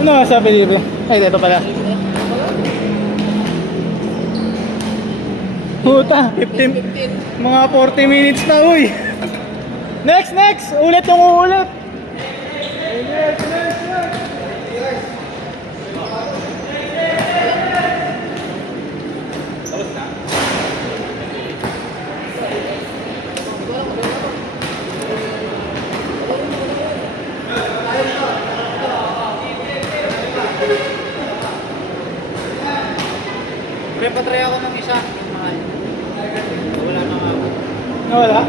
Ano sabi dito? Ay, ito pala. Puta, 15, mga 40 minutes na, uy. Next, next! Ulit yung uulit. Next. Pre-patry ako ng isa. Mahal. Wala na ako. Nawala?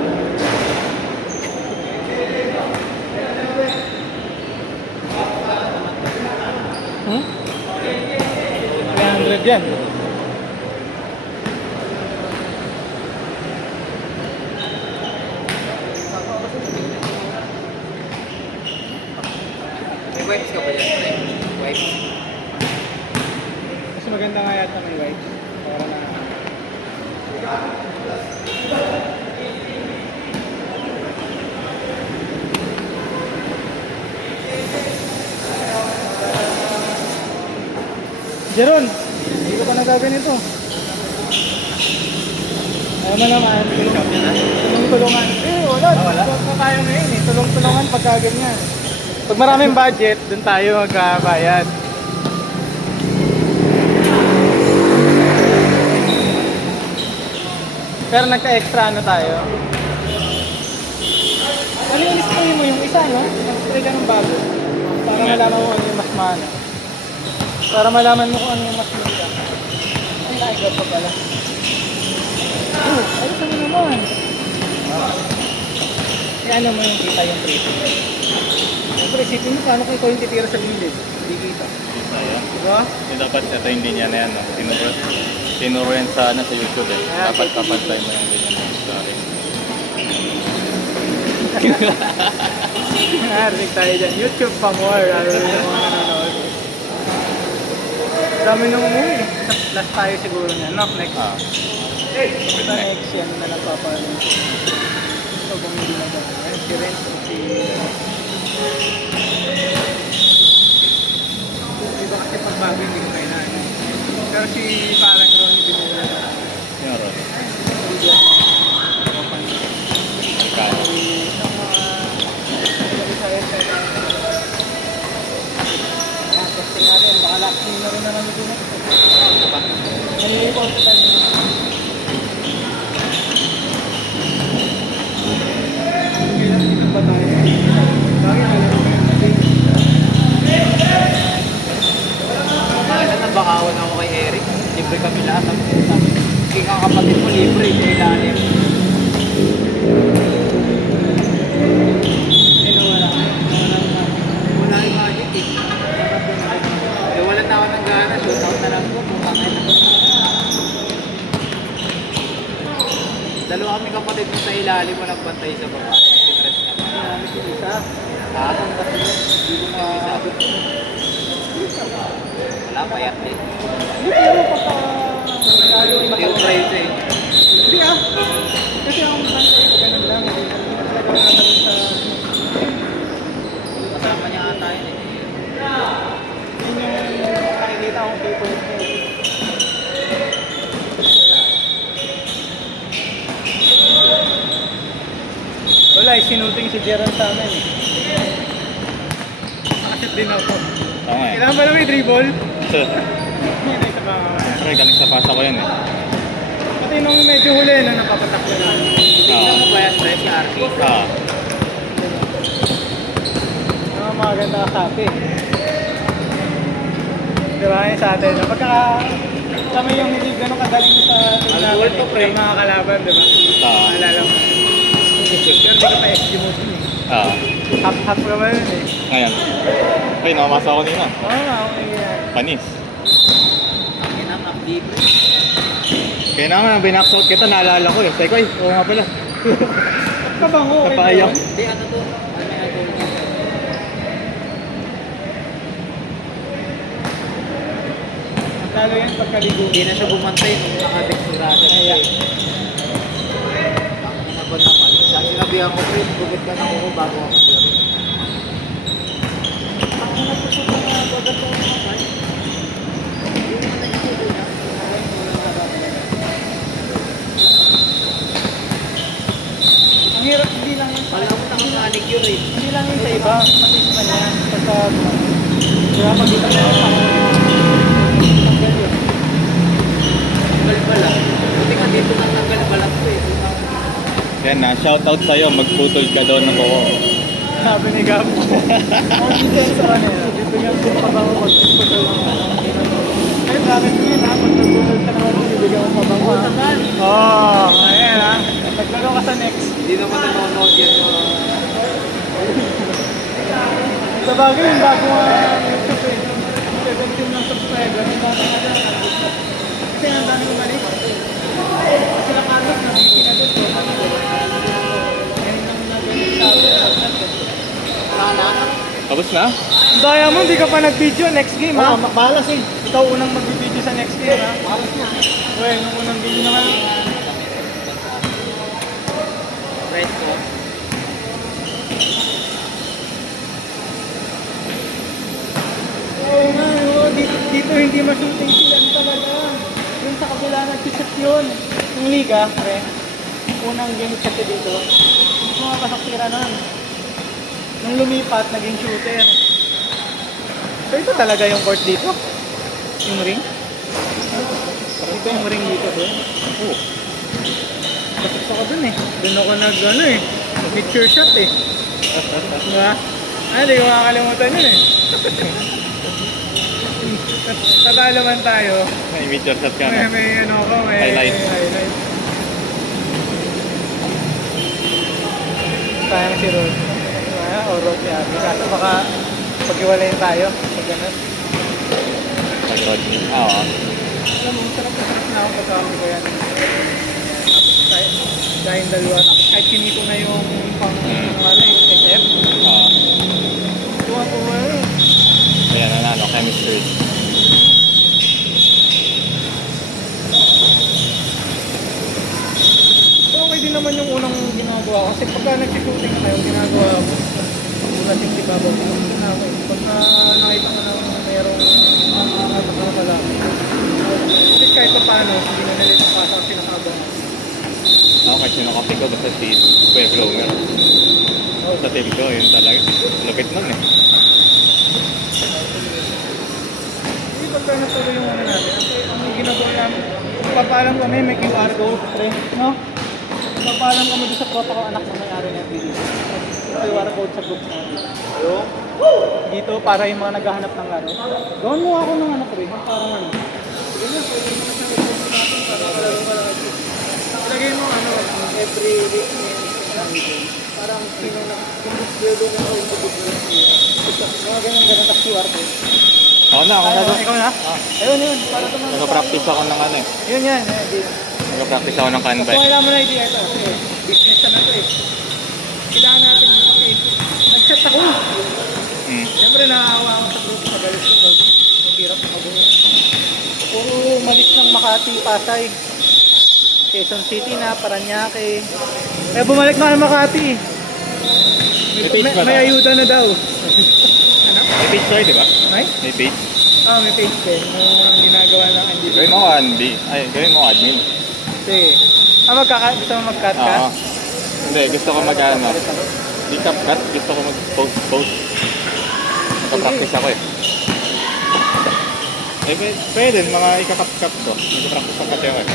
Hmm? 300 yan. May wipes ka ba dyan, pre? Wipes? Mas maganda nga yata may wipes. Para na... Jeron, hindi ko pa nagaganito. Ayaw na naman, tulong-tulungan. Wala. Wala na tayo ngayon eh. Tulong-tulungan pagka ganyan. Pag maraming budget, dun tayo magkabayad. Pero nagka-extra ano tayo. Ano yung spray mo yung isa, no? Mag-spray ka ng bago. Para malaman mo ano yung mas maano. Para malaman mo kung ano yung mas mura. Ay, naigot pa pala. Ayos mo naman. Kaya ano mo yung kita yung precio. Siyempre, isipin mo paano kung ikaw yung titira sa gilid. Hindi kita. Diba? So, dapat ito yung linya na yan, no? Tinuruan sa, sa YouTube eh. Dapat kapantay mo yung linya na story. Narinig tayo dyan. YouTube pa more. Lalo yung mga nanonood. Dami nung umuwi. Last tayo siguro niya. No, next. Ito next yan na nagpapaano. Ito kung hindi na ba. Si Renzo, si... Iba kasi pagbago hindi ko kailangan. Pero si parang Ronnie Binula. Yung ron. Video. Kaya. Testing natin, baka lacking na rin naman ito. May ipon sa tayo. Kailan dito ba tayo? Bakit na bakawan ako kay Eric? Libre kami lahat ng puta. Sige kang kapatid mo, libre sa ilalim. Wala yung magic eh. Wala na ako ng gana, shootout na lang ko, putang ina. Dalawa kami kapatid mo sa ilalim, walang bantay sa baba. Pinress na ba? Atong kasi hindi ko na isabi. Wala, payat din. Hindi yung price eh. Hindi ah. Kasi ang bantay ko ganun lang. Hindi talaga nakatalog sa... Kasama niya ata yun eh. Yun yung nakikita akong people ko. Wala, sinuting si Jeron sa amin eh. Nakasit din ako. Oo nga eh. Kailangan ba na may dribble? Hindi na isa pa. Siyempre, galing sa pasa ko yan eh. Pati nung medyo huli na napapatak na lang. Tingnan mo ba yan, pre, si RK? Mga maganda kasapi. Diba yung sa atin? Pagka kami yung hindi ganun kadaling sa Alcohol to, pre. yung mga kalaban, diba? Maalala mo. Pero di ka pa XG mo din eh. Half-half ka ba yun eh? Ngayon. Ay, nakamasa ako nina. Oo nga, okay yan. Panis. Ang inang libre. Kaya naman, binaxout kita, naalala ko eh. Sabi ko, ay, oo nga pala. Kabango. Napaayak. Hindi, ano to? Ano may alcohol niya? Lalo yan pagkaligo. Hindi na siya bumantay nung nakadeksurado. Kaya. Ang ba naman? Sinabihan ko, pre, gumit ka na ako bago ako. Ako na po sa Ang hirap, hindi lang yun sa Alam mo naka-manicure eh. hindi lang yun sa iba, pati sa kanya. Pagka, kaya pag ito na tanggal yun. Tanggal pala. Buti ka dito natanggal pala ko eh. Yan na, shoutout sa'yo, magputol ka doon ng kuko. Sabi ni Gab. Ang detail sa kanila. Bibigyan ko pa ba ako mag-putol ng Ay, bakit ko yun ha? Pag nag-putol ka naman, bibigyan ko pa ba ako? Oo, ayan ha. Naglaro ka sa next. Hindi naman nanonood yan mga... Sa bagay, yung bago YouTube eh. 17 ng subscriber. Yung bago nga lang. Kasi ang dami ko mali. Sila Carlos, nabisi na doon. Ngayon ang nag-sabi. Tapos na? Ang daya mo, hindi ka pa nag-video. Next game ha? Balas eh. Ikaw unang mag-video sa next game ha? Balas na. Uy, nung unang video naman. Press ko. Oo nga, oo. Dito hindi ma-shooting sila talaga. Yung sa kabila nag-shoot yun. Yung liga, pre. Unang game kasi dito. Hindi ko makakasakira nun. Nung lumipat, naging shooter. So ito talaga yung court dito? Yung ring? Ito yung ring dito, bro. Oo. Pasok ako dun eh. Dun ako picture shot eh. Diba? Ay, hindi ko makakalimutan yun eh. Tatalo man tayo. May picture shot ka May, na. may ano ako, may Highlight. Sayang si Rod. O Rod ni Abby. Kaso baka pag-iwalayin tayo. Pag ganun. Pag-Rodney. Oo. Alam mo, sarap na ako pagkakami ko yan. Dahil dalawa. Kahit kinito na yung pang SF. Oo. Tuwa-tuwa yun. Ayan na ano, chemistry. So okay din naman yung unang ginagawa ko. Kasi pagka nag-shooting na kayo, ginagawa ko. Pagdating si Babaw, ginagawa na ako. Pagka nakita ko na mayroong ano pala. Kasi kahit pa paano, hindi na nila ipapasa ang sinasabang. Ako kasi sinakapi ko basta si Kuya Glomer. Sa team ko, yun talaga. Lupit nun eh. Hindi pagka natuloy yung ano natin. Ang ginagawa namin, papalam kami, may QR code, pre. No? Papalam kami doon sa tropa ko, anak na may-ari ng video. QR code sa group natin. Dito, para yung mga naghahanap ng laro. Gawin mo ako ng ano, pre. Parang ano. Sige na, pwede mo na siya mag-post natin para malaro ka lang. Lagay mo ano, every week may parang sino na, kung gusto ko ako yung mga ganyan-ganyan sa QR code. Ako na, ako na doon. Ikaw na? Ayun, yun. Para tumama. Nag-practice ako ng ano eh. Yun yan. Nag-practice ako ng Canva. Kung alam mo na idea ito. Kasi business na to eh. Kailangan natin kasi nag-set ako. Siyempre nakakawa ako sa group sa galis ko. Hirap na mabuno. Puro umalis ng Makati, Pasay. Quezon City na, Paranaque. Eh bumalik na ng Makati. May page ba May na? ayuda na daw. Ano? May page tayo, di ba? May? May page. May page din. Yung ginagawa ng NDB. Gawin mo ako gawin mo ako admin. Sige. Gusto mo mag-cut ka? Oo. Hindi, gusto ko mag-ano. Di cap-cut, gusto ko mag-post. Nag-practice ako eh. Pwede, mga ika-cut-cut ko. Nag-practice ako kasi ako eh.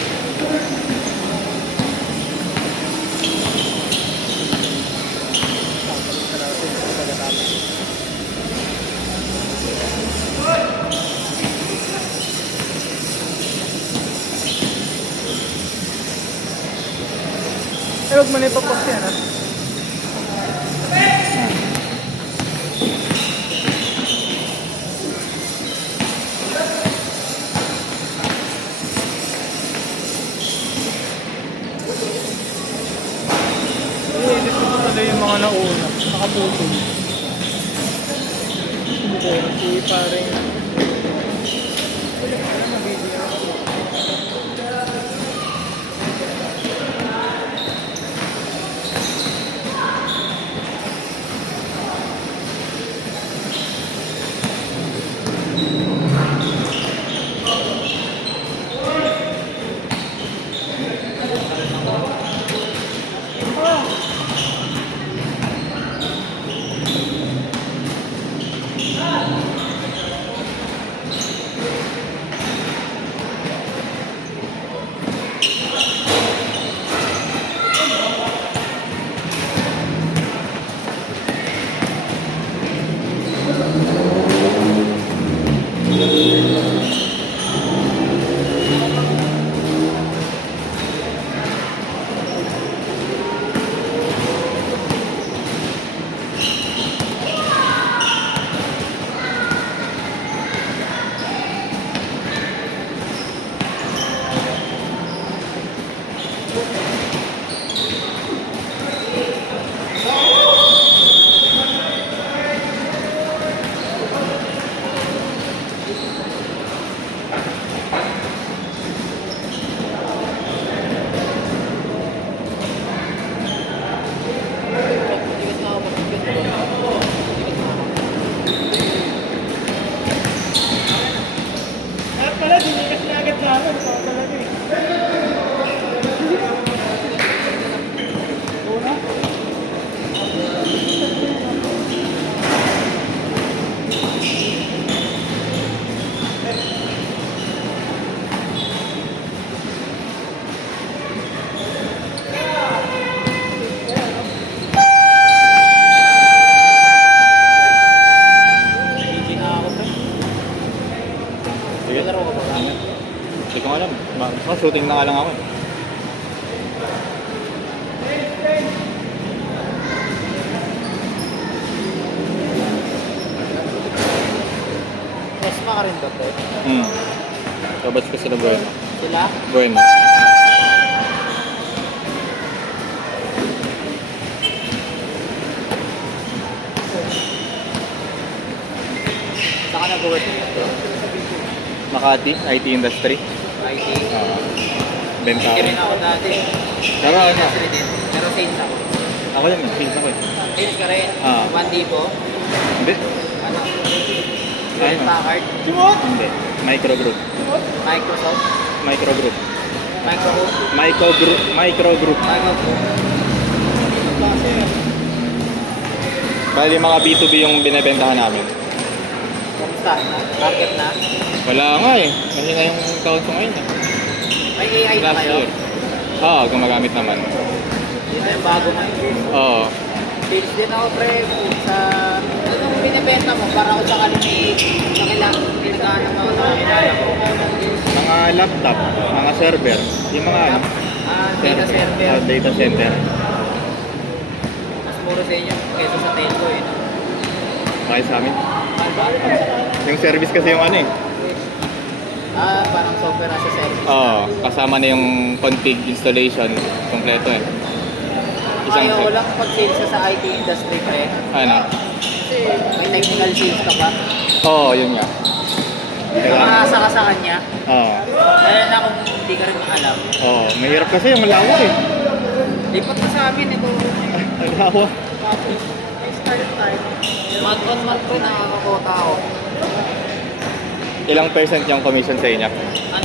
Huwag mo na ipapost yan, ha? I-edit ko pala yung mga nauna. Nakaputol. Si paring... Ano na video? At pala, dinikas na agad sa akin. Ito talaga eh. Una? Hindi na ako pre. Sige. Laro ka ba? Hindi ko alam. Shooting na nga lang ako. Eh. Esma ka rin ba pre? Kabats ko sila Bueno. Sila? Bueno. Saan ka nag-work nito? Makati, IT industry. IT. Benta. Hindi rin ako dati. Pero ano? Industry din. Pero sales ako. Ako yan, sales ako eh. Sales ka rin? Ah. One Depot? Hindi. Ano? Ayun o. Packard? Simot! Hindi. Micro group. Microsoft? Micro group. Microsoft? Micro group. Micro group. Microsoft? Klase eh. Bali mga B2B yung binebentahan namin. Kamusta? Target na? Wala nga eh. Mahina yung account ko ngayon eh. May AI na Last kayo? year. Oo, gumagamit naman. Dito yung bago man. Oo. Sales din ako pre. Sa... Anong binibenta mo? Para ako sa kalimig. Pinagkahanap ako sa kakilala ko. Mga laptop, mga server, yung mga ano, Data center. data center. Mas mura sa inyo kaysa sa telco eh. No? Bakit sa amin? Mahal ba? Yung service kasi yung ano eh. Parang software as a service. Oo, kasama na yung config installation, kompleto eh. Ayaw ko lang pag-sales ka sa IT industry pre. Ano? Kasi may technical sales ka ba? Oo, yun nga. Nakaasa ka sa kanya. Oo. Lalo na kung hindi ka rin alam. Oo, mahirap kasi yung lawak eh. Lipat ka sa amin eh. Ang lawak. May start time. Month on month ko nakakakota ako. Ilang percent yung commission sa inyo? Ang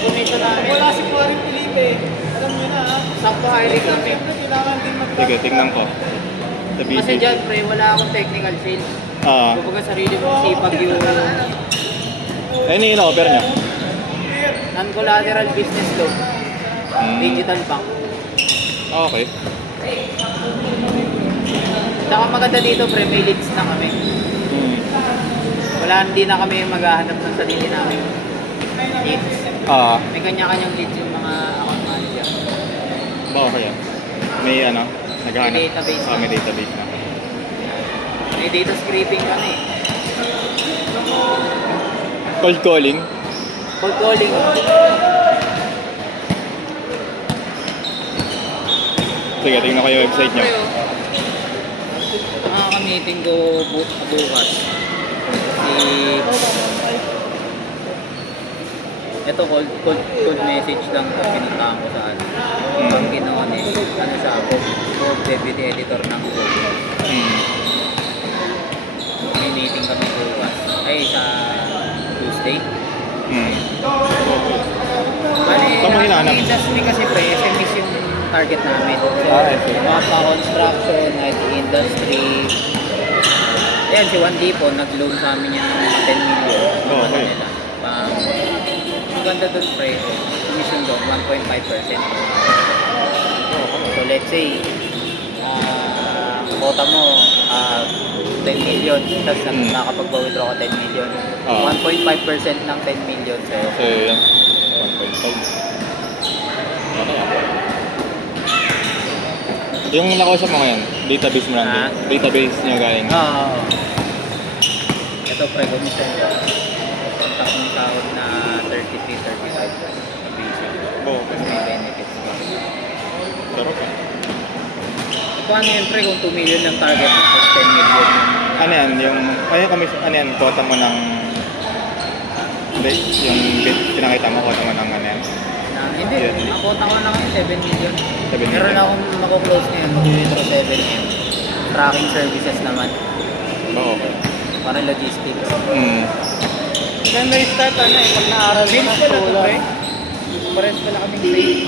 commission namin. Wala si Kuwaring Felipe. Alam nyo na ha. Sampo hiring kami. Siyempre, kailangan din mag- Sige, tingnan ko. Sa Kasi busy. dyan pre, wala akong technical sales. Oo. Kumbaga sarili mong sipag yung Ayun yung in-offer nyo. non-collateral business loan. Hmm. Digital bank. Okay. Saka maganda dito pre, may leads na kami. Hmm. Hindi na kami maghahanap ng sarili namin leads. May kanya-kanyang leads yung mga account manager. Okay yan. May ano, naghahanap. May database na. May database na. May data scraping kami. Cold calling. Cold calling. Sige, tingnan ko yung website nyo. Makaka-meeting ko bukas. Ito cold message lang na pinuntahan ko sa ano. Ang ginawa ni ano siya ako, deputy editor ng Google. May meeting kami bukas. Ay sa Tuesday. Bali, Saan mo hinahanap? ang industry kasi pre, SMEs yung target namin. So, I see. mga pa-construction, IT industry, Ayan, si Juan Dipo, nag-loan sa amin yan ng mga 10 million. Oh, Ano okay. nila. Ang ganda doon, pre. Commission doon, 1.5%. So, let's say, quota mo, 10 million. Tapos nakapag-withdraw ka 10 million. Oo. 1.5% ng 10 million sa'yo. So, yan. 1.5. Okay ah. Yung nakausap mo ngayon, database mo lang din. Ah. Database niya galing. Oo. Ito, pre, commission ko. Kontak ng sahod na 33-35 na basic. Oo. Tapos may benefits pa. Sarap eh. Paano yun, pre, kung 2 million ng target mo, tapos 10 million yung Ano yan? Yung ano yan? Quota mo ng... Hindi, yung bit, pinakita mo, quota mo ng ano yan? hindi, Yun. ang quota ko lang yun, 7 million. 7 million. Meron akong mako-close ngayon, mag-withdraw 7M. Tracking services naman, Oo. para logistics. Ganda yung start, ano eh, pag naaral Sales na pala to, school, pre. pares pala kaming grade.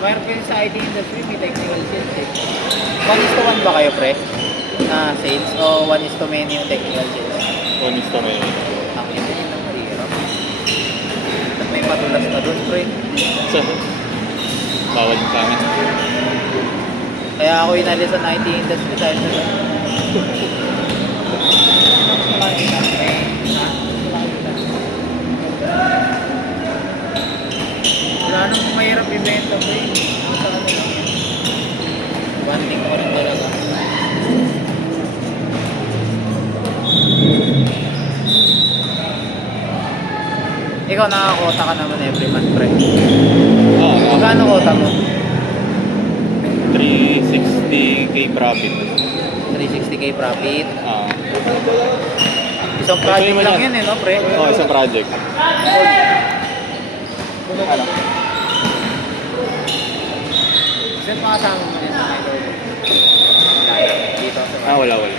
Mayroon kayo sa IT industry, may technical sales eh. 1:1 ba kayo, pre? Na sales? O 1:many yung technical sales? Honest to may... Ang hindi na mahirap. At may patulas na doon, pre. So, bawal yung sa amin. Kaya ako inalis sa IT industry dahil sa wala namang mahirap ibenta, pre. Sa ano lang yan. Banding ko rin talaga. Ikaw nakakota ka naman every month, pre. Oo. Magkano kota mo? 360k profit. 360k profit. Oo. Isang Ito project yung lang yan. yun eh, no, pre? Oo, isang project. Ano? Saan makasama mo din sa may logo? Dito sa Wala. Wala.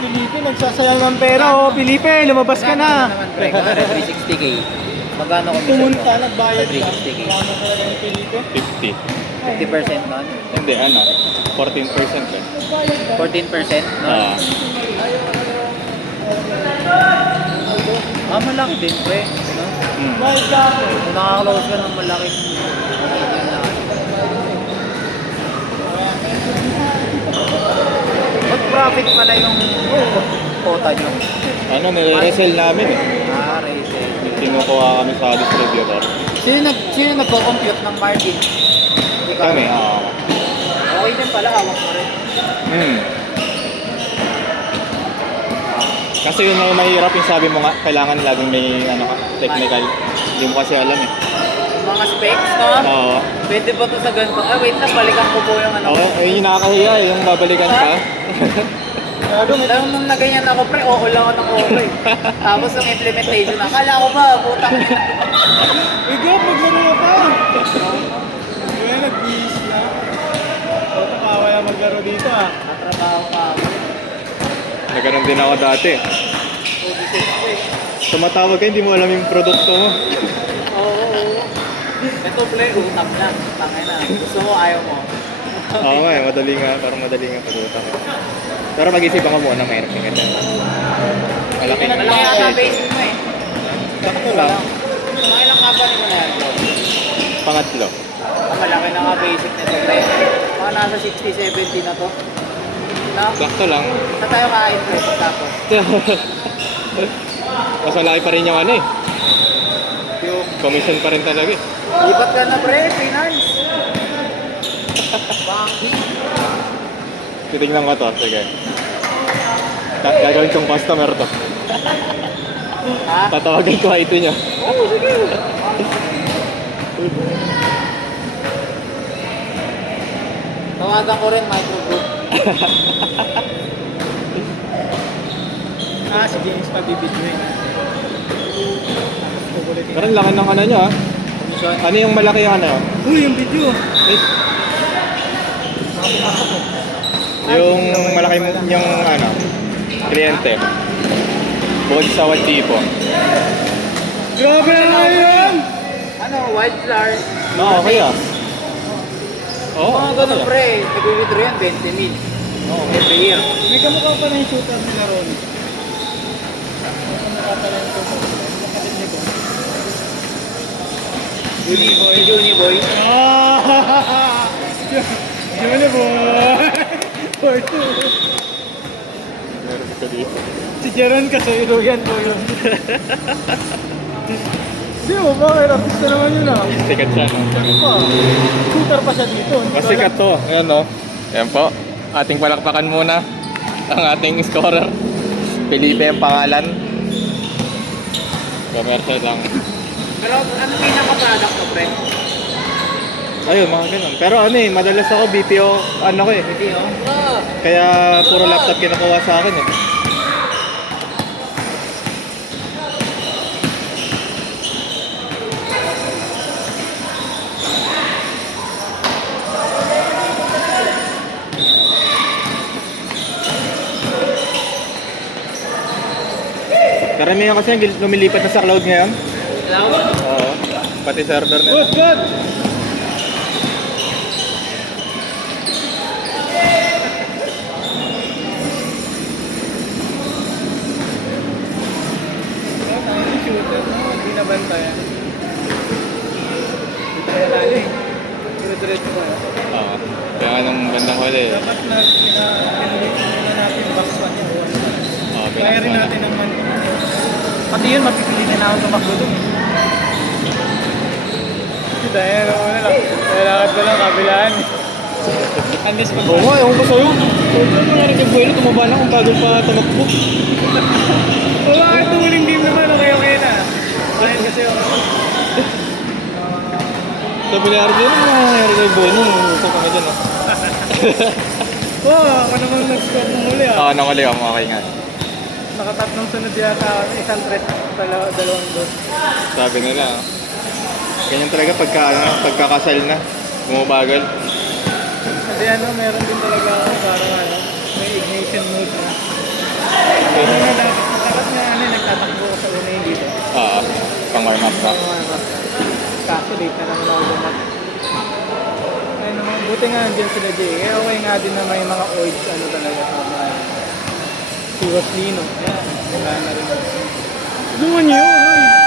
Felipe, nagsasayang ng pera oh. Felipe, lumabas ka na. naman, pre? Kunwari, 360k. Magkano commission Pumunta, mo? nagbayad Sa ka. 360k. Paano talaga ni Felipe? 50. 50% nun? Hindi, 14% eh. 14%? No? Malaki din, pre. No? Bayad ka ako. Kung nakaka-close ka ng malaki, yun na. Mag-profit pala yung quota nyo. Nire-resell namin eh. Resale. Kinukuha kami sa distributor. Sino nagko-compute ng margin? Ikaw. Kami, Okay din pala, hawak mo rin. Kasi yun ang mahirap yung sabi mo nga, kailangan laging may technical. Hindi mo kasi alam eh. Yung mga specs, no? Oo. Pwede ba ito sa ganito? Wait lang, balikan ko po yung ano. Oo, yun yung nakakahiya eh, yung babalikan ka. Nung naganyan ako, pre, oo lang ako ng oo eh. Tapos yung implementation, akala ko ba, putang ina. Ikaw, maglaro ka. Kaya nag-bis na. O, nakawala maglaro dito ah. Natrabaho pa ako. Nagkaroon din ako dati. Tumatawag ka, hindi mo alam yung produkto mo. Oo. Ito, pre, utang lang. Tangin na. Gusto mo, ayaw mo. Oo nga eh, parang madali nga pag-utang. Pero mag-isipan ka muna, mahirap yung ganyan. Malaki nga. Malaki yata basic mo eh. Sakto lang. Mga ilang company mo na yan, bro? Pangatlo. Malaki na nga basic nito, pre. Mga nasa 60-70 na to. No? Sakto lang. Sa tayo kain, pre, pagtapos. Mas malaki pa rin yung ano eh. Yung Commission pa rin talaga eh. lipat ka na, pre, finance. Banking. Titignan ko to, sige. Gagawin kong customer to. Ha? Tatawagin ko ito nyo. Oo, sige. Tawagan ko rin micro group. Si James pabibidyoin. Pero ang laki ng ano nyo ah. Commission. Ano yung malaki yung ano? Uy, yung video. Yung malaki yung ano, kliyente. Bukod sa Wadipo. Grabe na yan! Ano, wildflower. Oo, okay ah. Oo, Mga ganun pre, nag-withdraw yan 20 mil. Oo. Every year. May kamukha pa na yung shooter nila Ron. May kamukha pa na yung shooter nila. Yung kapatid ni Bon. Si Juni Boy. Ah! Yun boy! For two. Meron ka dito. Si Jeron kasi yan po yun. Di mo ba? Kaya artista naman yun ah. Sikat siya, no? Pa. Shooter pa siya dito. Mas sikat to. Ayan, no? Ayan po. Ating palakpakan muna ang ating scorer. Felipe ang pangalan. Commercial lang. Pero ano pinaka-product ko pre? Ayun, mga ganun. Pero ano eh, madalas ako BPO, ano ko eh. Hindi oh. Kaya puro laptop kinukuha sa akin eh. Karamihan kasi yung lumilipat na sa cloud ngayon. Cloud? Oo. Pati server na. Good, good! Shooter, no? Hindi nabantayan. Kaya lali. Dire-diretso ba? Oo. Kaya nga nung bandang huli eh. Dapat na pinulit muna natin box 1 yung one. Oo, Kaya rin natin ang man. Pati yun, mapipilitin na ako tumakbo dun. Dahil ano na lang. Kailangan ko lang kabilaan. Unless pag... Oo nga, ewan ko sa'yo. Kung ano nga nag-buwelo, tumaba lang kung bago pa tumakbo. Oo, kahit tuling game naman, okay na. Dahil kasi yung... Sabi ni RJ, ano nangyayari kay Bono? Usap kami dyan, ah. Oo, ako naman nag-score ng huli ah. Oo, nakuli ako, okay nga. Nakatatlong sunod yata, isang tres, dalawang dos. Sabi nila, ah. Ganyan talaga pagkakasal na. Bumabagal. Kasi ano, meron din talaga ako parang ano, may ignition mode na. Ano na dapat nga ano, nagtatakbo ko sa una yung dito. Pang warm up ka. Kaso late na naman ako lumag. Ayun naman, buti nga andyan sila Jay. Eh, okay nga din na may mga oids ano talaga sa mga si Waslino. Yan, wala na rin. Luman niyo, oy!